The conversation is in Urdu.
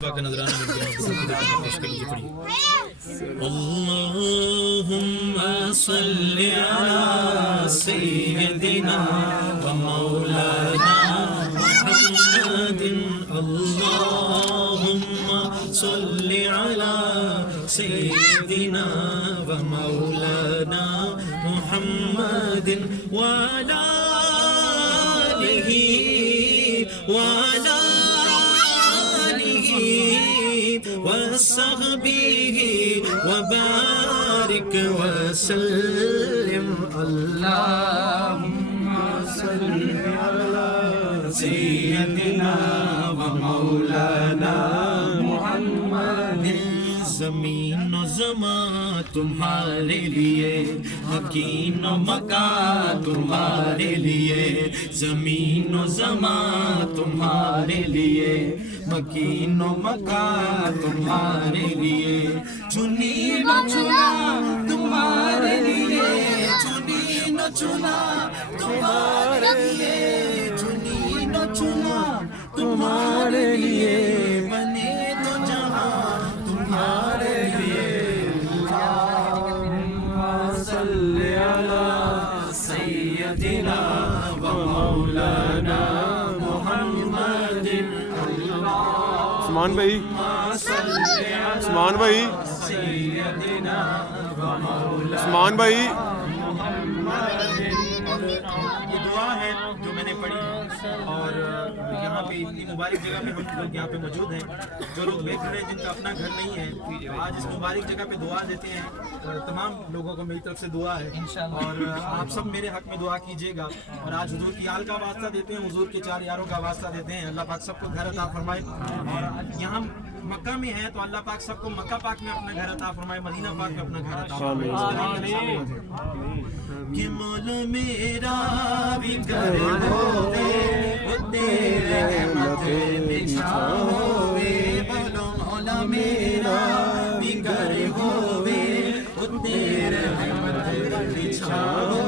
کا نظرانہ اللہم صلی علی سیدنا و مولانا محمد اللہم صلی علی سیدنا و مولانا محمد وعلی آلہ وعلی وصحبه وبارك وسلم اللهم صل على سيدنا ومولانا محمد زمین و زمان تمہارے لیے مکین و مکان تمہارے لیے زمین و زمان تمہارے لیے مکین و مکان تمہارے لیے چنی نہ چنا تمہارے لیے چنی نہ چنا تمہارے لیے چنی نہ چنا تمہارے لیے بنے تو جہاں تمہارے لیے اللہم صلی علی سیدنا و مولانا محمد عثمان بھائی عثمان بھائی عثمان بھائی یہ دعا ہے جو میں نے پڑھی اور یہاں پہ اتنی مبارک جگہ پہ ہم لوگ یہاں پہ موجود ہیں جو لوگ دیکھ رہے ہیں جن کا اپنا گھر نہیں ہے آج اس مبارک جگہ پہ دعا دیتے ہیں تمام لوگوں کو میری طرف سے دعا ہے اور آپ سب میرے حق میں دعا کیجیے گا اور آج حضور کی آل کا واسطہ دیتے ہیں حضور کے 4 یاروں کا واسطہ دیتے ہیں اللہ پاک سب کو گھر عطا فرمائے اور یہاں مکہ میں ہے تو اللہ پاک سب کو مکہ پاک میں اپنا گھر عطا فرمائے مدینہ پاک میں اپنا گھر عطا فرمائے کہ مولا میرا بھی گھر ہوئے وہ تیرے رحمت بچھاوے بولو مولا میرا بھی گھر ہوئے وہ تیرے رحمت بچھاوے